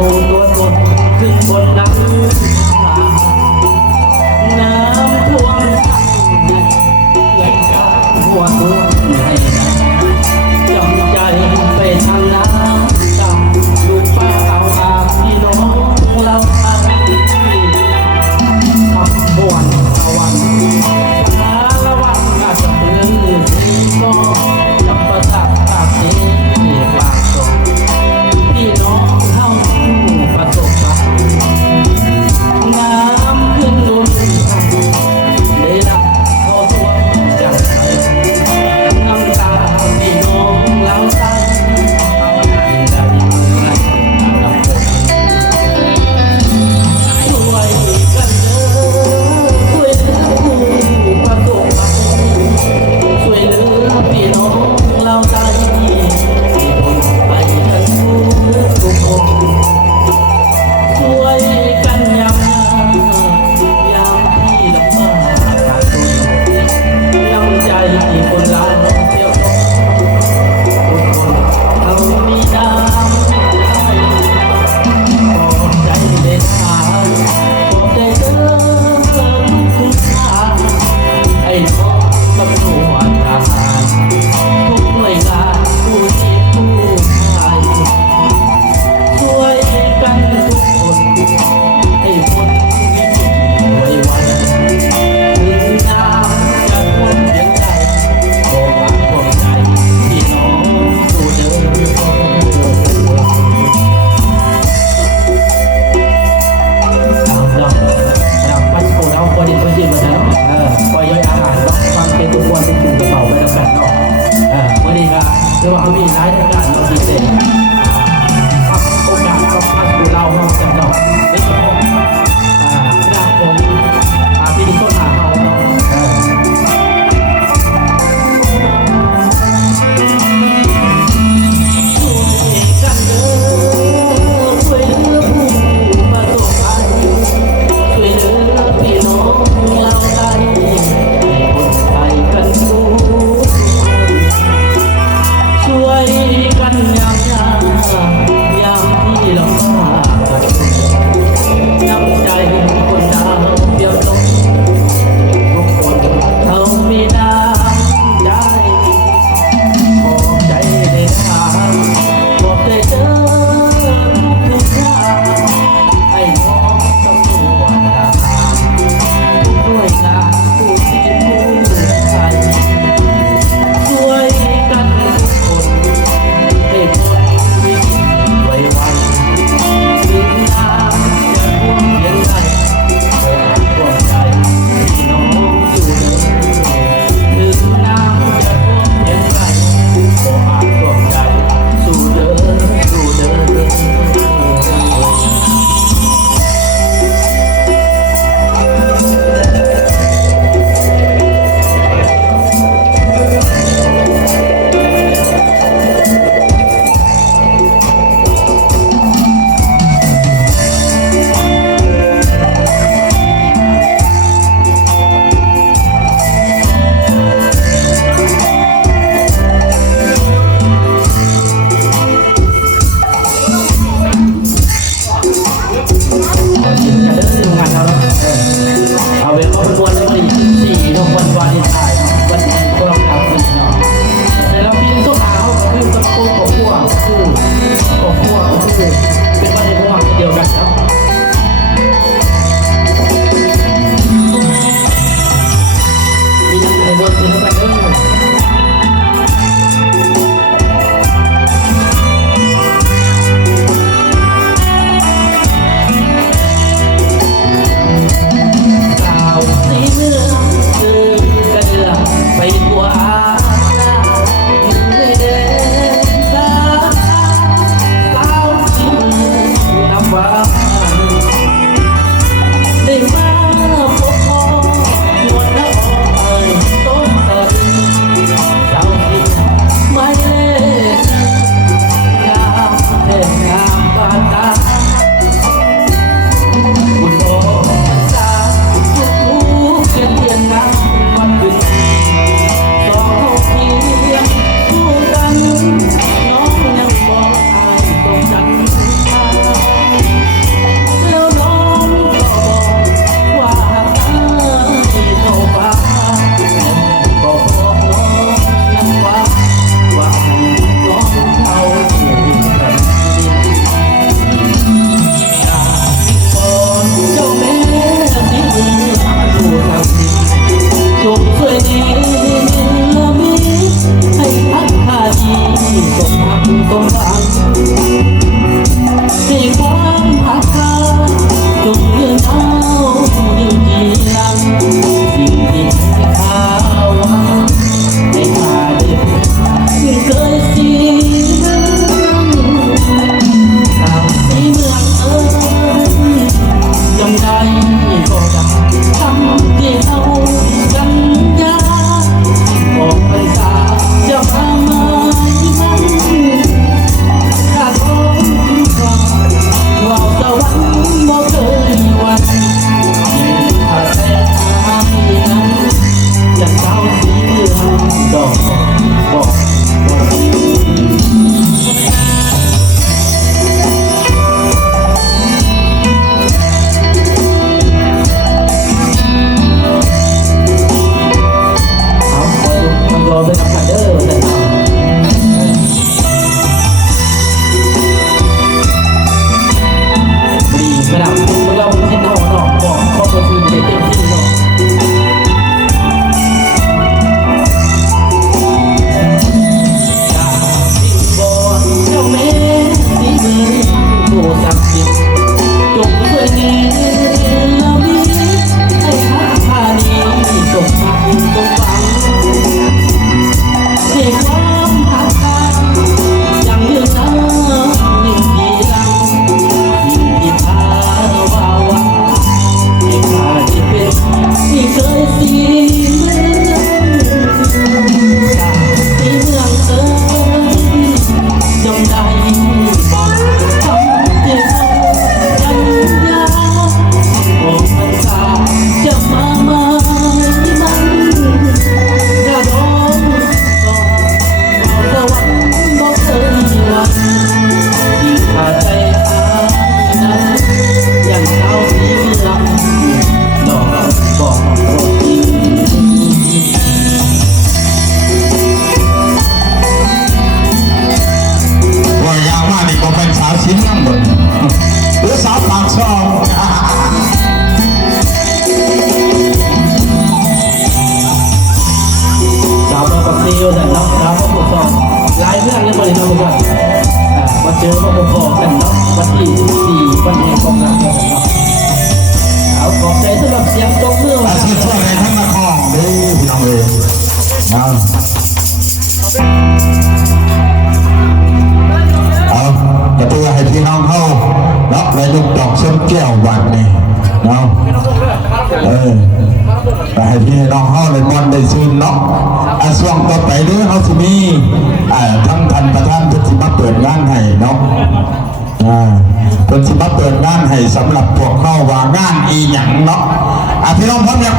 ตัวตนขึ้นบนน้ำน้ำท่วมเกิดการหัวตัวให้จำใจไปทางน้ำจำลูกป้าเอาอาพี่น้องเราทำบวนตะวันละวันอาจจะเป็นก็จำประทับปากนี้ปากตรงพี่น้องเข้าประสบการณ์ ศักดิ์สิทธิ์จงช่วยเนรมิตให้พระธานีจงมาภูมิจงฟังให้ความหักกันยังยืนนานยิ่งยีรังยิ่งที่พาว่าวันให้ข้าที่เป็นที่เคยเสียที่เมืองเอ๋ยจงได้บอกคำที่เรายันยาโอ้พรรษาจะมาไหมมันกระโดดก่อนเราสวรรค์บอกเคยวันยิ่งขาดใจหายนั้นยังเท่านี้เมืองดอกบอกโปรดทิ้ง ว่ายาวมากนี่ก็เป็นสาวชิ้นน้ำบนหรือสาวปากซอง สาวมาปักซีโอแต่เนาะสาวมาปกครองหลายเรื่องเลยบริษัททุกคนมาเจอมาปกครองกันเนาะวันที่14วันแห่งความรักของเราเอาขอบใจสำหรับเสียงตบมือ อาชีพช่วยในทั้งนครเด้อพี่น้องเอ๋ยเอาจะตัวให้พี่น้องเข้าเนาะและยุกดอกส้มแก้ววัดนี่เนาะแต่ให้พี่น้องเข้าเลยบอลได้ซึมเนาะช่วงต่อไปเด้อเขาสิมีทั้งท่านประธานเพิ่นสิมาเปิดงานให้เนาะเพิ่นสิมาเปิดงานให้สำหรับพวกเข้าว่างานอีหยังเนาะพี่น้องพร้อมยัง